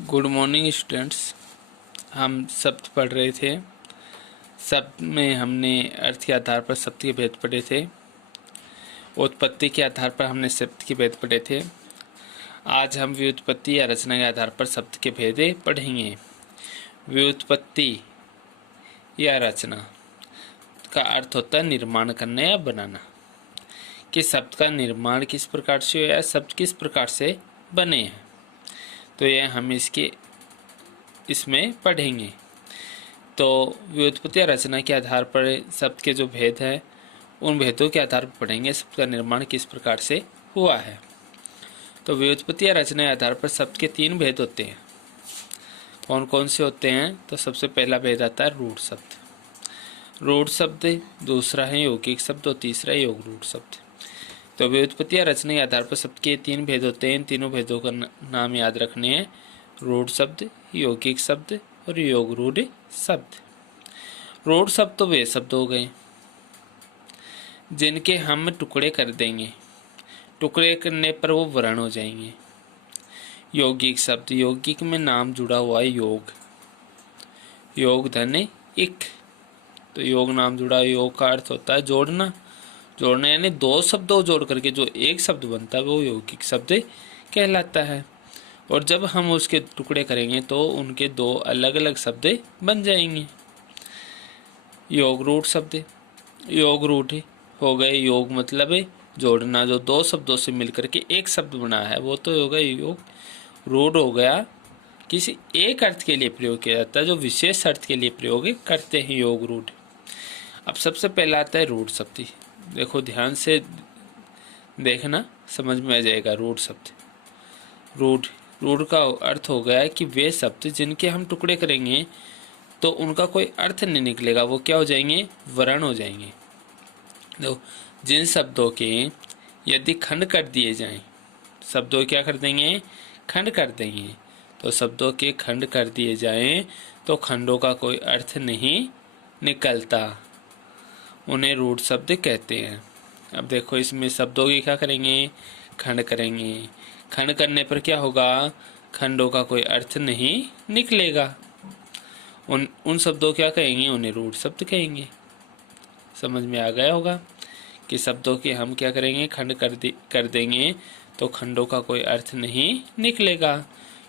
Good morning students. हम शब्द पढ़ रहे थे। शब्द में हमने अर्थ के आधार पर शब्द के भेद पढ़े थे। उत्पत्ति के आधार पर हमने शब्द के भेद पढ़े थे। आज हम व्युत्पत्ति या रचना के आधार पर शब्द के भेद पढ़ेंगे। व्युत्पत्ति या रचना का अर्थ होता है निर्माण करना या बनाना, कि शब्द का निर्माण किस प्रकार से या शब्द किस प्रकार से बने हैं। तो यह हम इसमें पढ़ेंगे। तो व्युत्पत्ति या रचना के आधार पर शब्द के जो भेद हैं उन भेदों के आधार पर पढ़ेंगे शब्द का निर्माण किस प्रकार से हुआ है। तो व्युत्पत्ति या रचना के आधार पर शब्द के 3 भेद होते हैं। कौन कौन से होते हैं? तो सबसे पहला भेद आता है रूढ़ शब्द। रूढ़ शब्द, दूसरा है यौगिक शब्द और तीसरा है योग रूढ़ शब्द। तो व्युत्पत्ति या रचना के आधार पर शब्द के 3 भेद होते हैं। इन तीनों भेदों का नाम याद रखने हैं: रूढ़ शब्द, यौगिक शब्द और योग रूढ़ शब्द। रूढ़ शब्द तो वे शब्द हो गए जिनके हम टुकड़े कर देंगे, टुकड़े करने पर वो वर्ण हो जाएंगे। यौगिक शब्द, यौगिक में नाम जुड़ा हुआ है योग, योग धन इक। तो योग नाम जुड़ा, योग का अर्थ होता है जोड़ना। जोड़ना यानी 2 शब्दों जोड़ करके जो एक शब्द बनता है वो यौगिक शब्द कहलाता है। और जब हम उसके टुकड़े करेंगे तो उनके 2 अलग अलग शब्द बन जाएंगे। योग रूढ़ शब्द, योग रूढ़ हो गए, योग मतलब जोड़ना, जो 2 शब्दों से मिलकर के एक शब्द बना है वो तो हो गया योग। रूढ़ हो गया किसी एक अर्थ के लिए प्रयोग किया जाता है, जो विशेष अर्थ के लिए प्रयोग करते हैं, योग रूढ़। अब सबसे पहला आता है रूढ़ शब्द। देखो ध्यान से देखना, समझ में आ जाएगा। रूढ़ शब्द, रूढ़, रूढ़ का अर्थ हो गया कि वे शब्द जिनके हम टुकड़े करेंगे तो उनका कोई अर्थ नहीं निकलेगा, वो क्या हो जाएंगे? वर्ण हो जाएंगे। देखो, जिन शब्दों के यदि खंड कर दिए जाएं, शब्दों क्या कर देंगे? खंड कर देंगे। तो शब्दों के खंड कर दिए जाएं तो खंडों का कोई अर्थ नहीं निकलता, उन्हें रूढ़ शब्द कहते हैं। अब देखो इसमें शब्दों की क्या करेंगे? खंड करेंगे। खंड करने पर क्या होगा? खंडों का कोई अर्थ नहीं निकलेगा। उन शब्दों क्या कहेंगे? उन्हें रूढ़ शब्द कहेंगे। समझ में आ गया होगा कि शब्दों के हम क्या करेंगे? खंड कर देंगे तो खंडों का कोई अर्थ नहीं निकलेगा।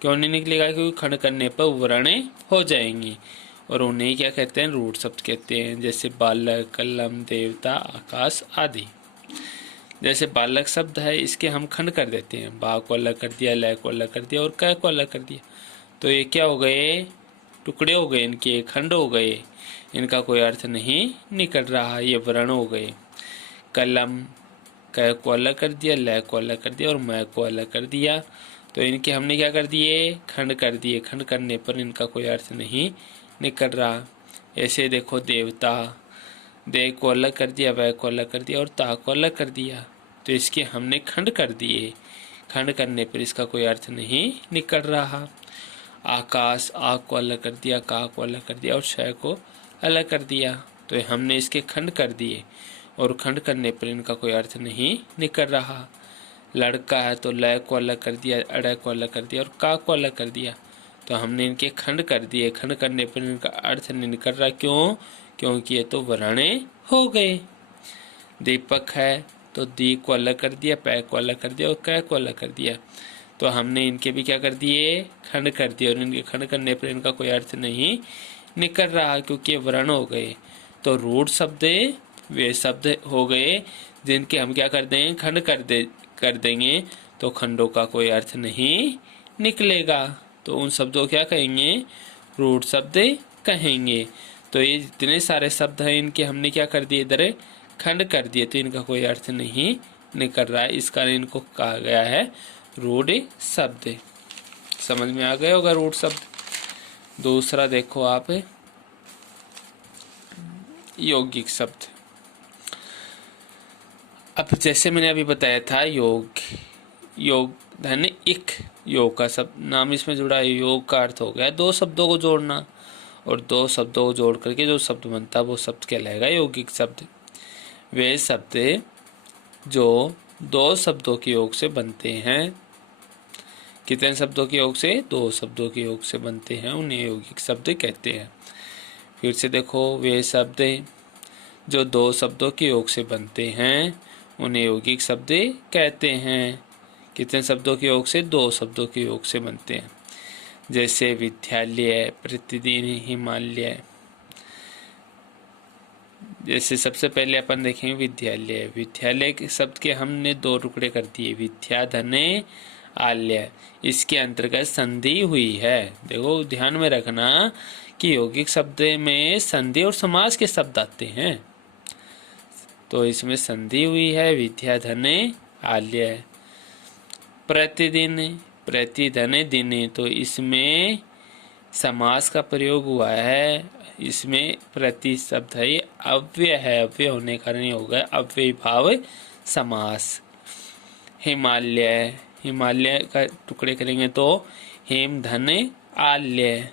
क्यों नहीं निकलेगा? क्योंकि खंड करने पर वर्ण हो जाएंगी और उन्हें क्या कहते हैं? रूढ़ शब्द कहते हैं। जैसे बालक, कलम, देवता, आकाश आदि। जैसे बालक शब्द है, इसके हम खंड कर देते हैं, बा को अलग कर दिया, लय को अलग कर दिया और क को अलग कर दिया, तो ये क्या हो गए? टुकड़े हो गए, इनके खंड हो गए, इनका कोई अर्थ नहीं निकल रहा, ये वर्ण हो गए। कलम, क को अलग कर दिया, लय को अलग कर दिया और मैं को अलग कर दिया, तो इनके हमने क्या कर दिए? खंड कर दिए। खंड करने पर इनका कोई अर्थ नहीं निकल रहा। ऐसे देखो देवता, दे को अलग कर दिया, वह को अलग कर दिया और ता को अलग कर दिया, तो इसके हमने खंड कर दिए। खंड करने पर इसका कोई अर्थ नहीं निकल रहा। आकाश, आ को अलग कर दिया, का को अलग कर दिया और शय को अलग कर दिया, तो हमने इसके खंड कर दिए और खंड करने पर इनका कोई अर्थ नहीं निकल रहा। लड़का है तो लय को अलग कर दिया, अड़ को अलग कर दिया और का को अलग कर दिया, तो हमने इनके खंड कर दिए। खंड करने पर इनका अर्थ नहीं निकल रहा। क्यों? क्योंकि ये तो वर्ण हो गए। दीपक है तो दी को अलग कर दिया, पै को अलग कर दिया और कै को अलग कर दिया, तो हमने इनके भी क्या कर दिए? खंड कर दिए और इनके खंड करने पर इनका कोई अर्थ नहीं निकल रहा, क्योंकि ये वर्ण हो गए। तो रूढ़ शब्द वे शब्द हो गए जिनके हम क्या कर देंगे? खंड कर देंगे तो खंडों का कोई अर्थ नहीं निकलेगा, तो उन शब्दों क्या कहेंगे? रूढ़ शब्द कहेंगे। तो ये जितने सारे शब्द हैं इनके हमने क्या कर दिए? इधर खंड कर दिए, तो इनका कोई अर्थ नहीं निकल रहा है, इस कारण इनको कहा गया है रूढ़ शब्द। समझ में आ गया होगा रूढ़ शब्द। दूसरा देखो आप, यौगिक शब्द। अब जैसे मैंने अभी बताया था, योग धन इक, योग का शब्द नाम इसमें जुड़ा है। योग का अर्थ हो गया 2 शब्दों को जोड़ना, और 2 शब्दों को जोड़ करके जो शब्द बनता है वो शब्द कहलाएगा यौगिक शब्द। वे शब्द जो 2 शब्दों के योग से बनते हैं कितने शब्दों के योग से? 2 शब्दों के योग से बनते हैं, उन्हें यौगिक शब्द कहते हैं। फिर से देखो, वे शब्द जो 2 शब्दों के योग से बनते हैं उन्हें यौगिक शब्द कहते हैं। कितने शब्दों के योग से? 2 शब्दों के योग से बनते हैं। जैसे विद्यालय, प्रतिदिन, हिमालय। जैसे सबसे पहले अपन देखेंगे विद्यालय। विद्यालय के शब्द के हमने 2 टुकड़े कर दिए, विद्या धने आल्य। इसके अंतर्गत संधि हुई है। देखो ध्यान में रखना कि यौगिक शब्द में संधि और समास के शब्द आते हैं, तो इसमें संधि हुई है, विद्या धने आल्य। प्रतिदिन, प्रतिधने दिन, तो इसमें समास का प्रयोग हुआ है। इसमें प्रति शब्द है, अव्यय है, अव्यय होने के कारण होगा अव्यय भाव समास। हिमालय, हिमालय का टुकड़े करेंगे तो हेम धने आल्य,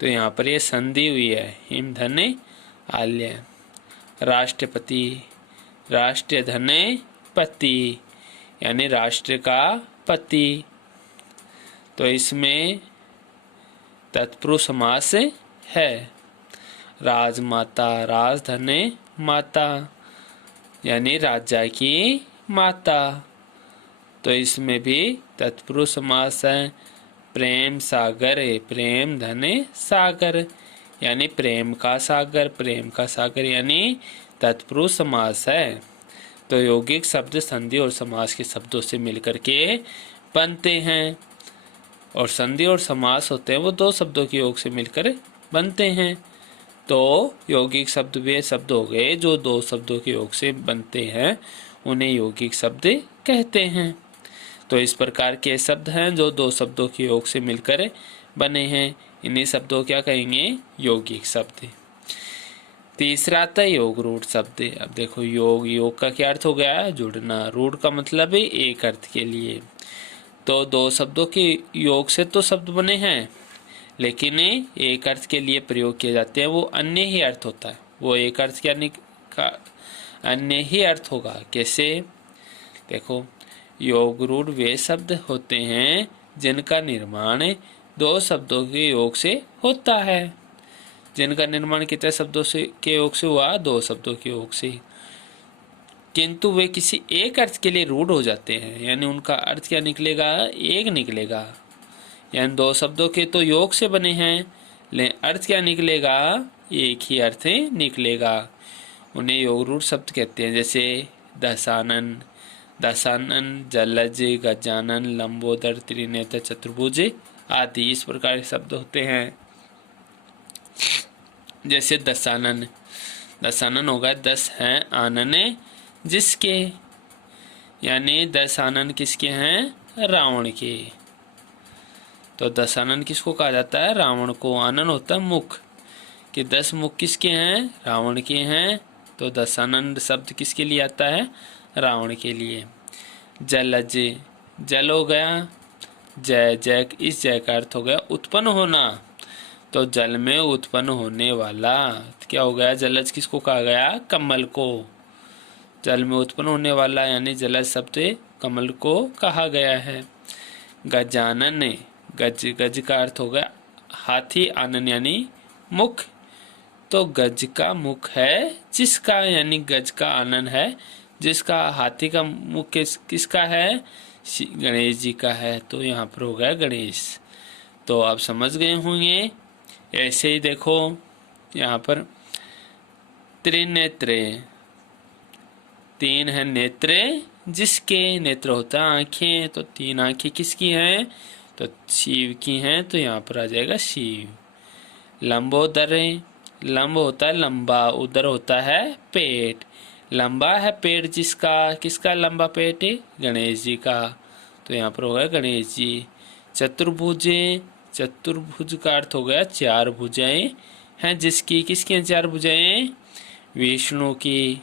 तो यहाँ पर ये संधि हुई है, हेम धने आल्य। राष्ट्रपति, राष्ट्र धने पति, यानी राष्ट्र का पति, तो इसमें तत्पुरुष समास है। राजमाता, राज धने माता, यानी राजा की माता, तो इसमें भी तत्पुरुष समास है। प्रेम सागर, प्रेम धने सागर, यानी प्रेम का सागर, प्रेम का सागर यानी तत्पुरुष समास है। तो यौगिक शब्द संधि और समास के शब्दों से मिलकर के बनते हैं, और संधि और समास होते हैं वो 2 शब्दों के योग से मिलकर बनते हैं। तो यौगिक शब्द वे शब्द हो गए जो 2 शब्दों के योग से बनते हैं, उन्हें यौगिक शब्द कहते हैं। तो इस प्रकार के शब्द हैं जो 2 शब्दों के योग से मिलकर बने हैं, इन्हीं शब्दों क्या कहेंगे? यौगिक शब्द। तीसरा आता है योग रूढ़ शब्द। अब देखो योग, योग का क्या अर्थ हो गया? जुड़ना। रूढ़ का मतलब है एक अर्थ के लिए। तो 2 शब्दों के योग से तो शब्द बने हैं, लेकिन एक अर्थ के लिए प्रयोग किए जाते हैं, वो अन्य ही अर्थ होता है। वो एक अर्थ का अन्य ही अर्थ होगा। कैसे? देखो, योग रूढ़ वे शब्द होते हैं जिनका निर्माण 2 शब्दों के योग से होता है। जिनका निर्माण कितने शब्दों से के योग से हुआ? 2 शब्दों के योग से, किंतु वे किसी एक अर्थ के लिए रूढ़ हो जाते हैं, यानी उनका अर्थ क्या निकलेगा? एक निकलेगा। यानी 2 शब्दों के तो योग से बने हैं, लेकिन अर्थ क्या निकलेगा? एक ही अर्थ निकलेगा। उन्हें योग रूढ़ शब्द कहते हैं। जैसे दशानन, दशानन, जलज, गजानन, लंबोदर, त्रिनेत्र, चतुर्भुज आदि, इस प्रकार के शब्द होते हैं। जैसे दशानन, दशानन होगा 10 हैं आनन जिसके, यानी 10 आनन किसके हैं? रावण के। तो दशानन किसको कहा जाता है? रावण को। आनन होता है मुख, कि 10 मुख किसके हैं? रावण के हैं। तो दशानन शब्द किसके लिए आता है? रावण के लिए। जलज, जल हो गया, जय, जय, इस जय का अर्थ हो गया उत्पन्न होना। तो जल में उत्पन्न होने वाला क्या हो गया? जलज किसको कहा गया? कमल को। जल में उत्पन्न होने वाला यानी जलज शब्द कमल को कहा गया है। गजानन, गज, गज का अर्थ हो गया हाथी, आनन यानी मुख। तो गज का मुख है जिसका, यानी गज का आनन है जिसका। हाथी का मुख किसका है? गणेश जी का है। तो यहाँ पर हो गया गणेश। तो आप समझ गए होंगे। ऐसे ही देखो यहाँ पर त्रिनेत्र, 3 है नेत्र जिसके, नेत्र होता है आंखें, तो 3 आंखें किसकी हैं? तो शिव की हैं। तो यहाँ पर आ जाएगा शिव। लंबोदर, लंब होता है लंबा, उदर होता है पेट। लंबा है पेट जिसका, किसका लंबा पेट? गणेश जी का। तो यहाँ पर होगा गणेश जी। चतुर्भुज, चतुर्भुज का अर्थ हो गया 4 भुजाएं हैं जिसकी, किसकी 4 भुजाएं? विष्णु की।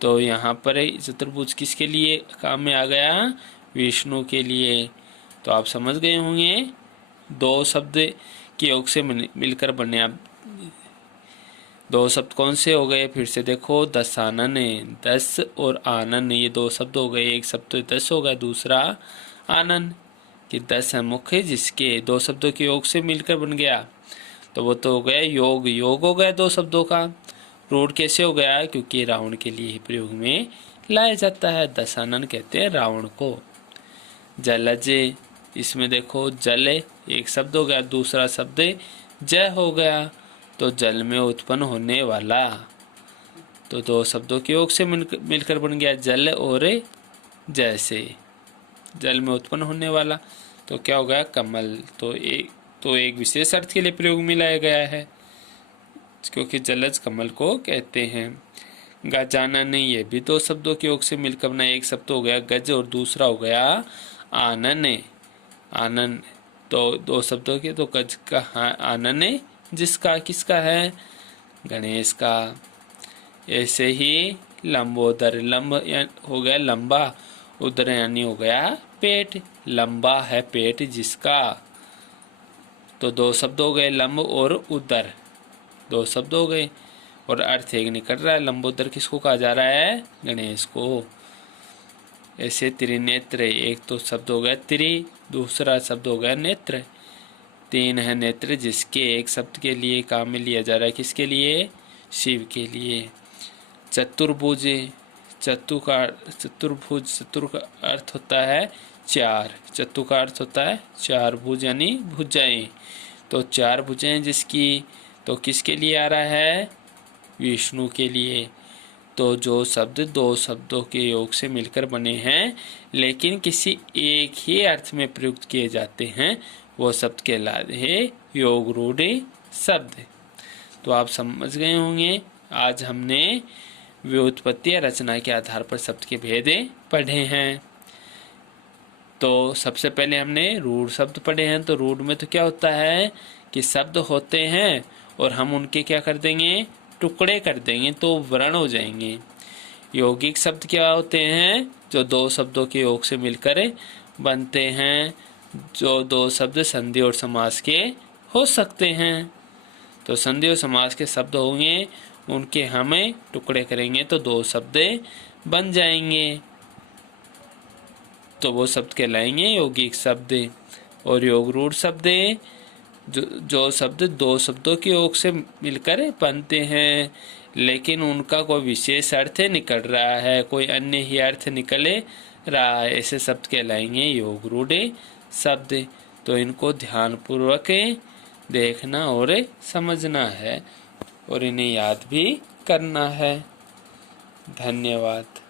तो यहाँ पर चतुर्भुज किसके लिए काम में आ गया? विष्णु के लिए। तो आप समझ गए होंगे 2 शब्द के योग से मिलकर बने। आप 2 शब्द कौन से हो गए? फिर से देखो, दशानन, 10 और आनन, ये 2 शब्द हो गए। एक शब्द 10 होगा, दूसरा आनन। कि दस है मुख्य जिसके दो शब्दों के योग से मिलकर बन गया, तो वो तो हो गया योग। योग हो गया दो शब्दों का। रूढ़ कैसे हो गया? क्योंकि रावण के लिए ही प्रयोग में लाया जाता है। दशानन कहते हैं रावण को। जलज, इसमें देखो जल एक शब्द हो गया, दूसरा शब्द जय हो गया, तो जल में उत्पन्न होने वाला, तो दो शब्दों के योग से मिलकर बन गया जल और जैसे, जल में उत्पन्न होने वाला, तो क्या हो गया? कमल। तो एक विशेष अर्थ के लिए प्रयोग में लाया गया है, क्योंकि जलज कमल को कहते हैं। गजानन, ये भी दो शब्दों के योग से मिलकर बना, एक शब्द हो गया गज और दूसरा हो गया आनन। आनन तो दो शब्दों के, तो गज का आनन जिसका, किसका है? गणेश का। ऐसे ही लंबोदर, लंब हो गया लंबा, उदर यानी हो गया पेट। लंबा है पेट जिसका, तो दो शब्द हो गए लंब और उदर, दो शब्द हो गए और अर्थ एक निकल रहा है। लंबोदर किसको कहा जा रहा है? गणेश को। ऐसे त्रिनेत्र, एक तो शब्द हो गया त्रि, दूसरा शब्द हो गया नेत्र। तीन है नेत्र जिसके एक शब्द के लिए काम में लिया जा रहा है, किसके लिए? शिव के लिए। चतुर्भुज, चतुर्भुज, चतुर का अर्थ होता है चार, चतु का अर्थ होता है चार, भुज यानी भुजाएं, तो चार भुजाएं जिसकी, तो किसके लिए आ रहा है? विष्णु के लिए। तो जो शब्द दो शब्दों के योग से मिलकर बने हैं लेकिन किसी एक ही अर्थ में प्रयुक्त किए जाते हैं, वो शब्द कहलाते हैं योग रूढ़ शब्द। तो आप समझ गए होंगे, आज हमने व्युत्पत्ति या रचना के आधार पर शब्द के भेद पढ़े हैं। तो सबसे पहले हमने रूढ़ शब्द पढ़े हैं। तो रूढ़ में तो क्या होता है कि शब्द होते हैं और हम उनके क्या कर देंगे? टुकड़े कर देंगे, तो वर्ण हो जाएंगे। यौगिक शब्द क्या होते हैं? जो दो शब्दों के योग से मिलकर बनते हैं, जो दो शब्द संधि और समास के हो सकते हैं। तो संधि और समास के शब्द होंगे, उनके हमें टुकड़े करेंगे तो दो शब्द बन जाएंगे, तो वो शब्द कहलाएंगे यौगिक शब्द। और योग रूढ़ शब्द जो शब्द दो शब्दों के योग से मिलकर बनते हैं लेकिन उनका कोई विशेष अर्थ निकल रहा है, कोई अन्य ही अर्थ निकले रहा है, ऐसे शब्द कहलाएंगे योग रूढ़ शब्द। तो इनको ध्यानपूर्वक देखना और समझना है और इन्हें याद भी करना है। धन्यवाद।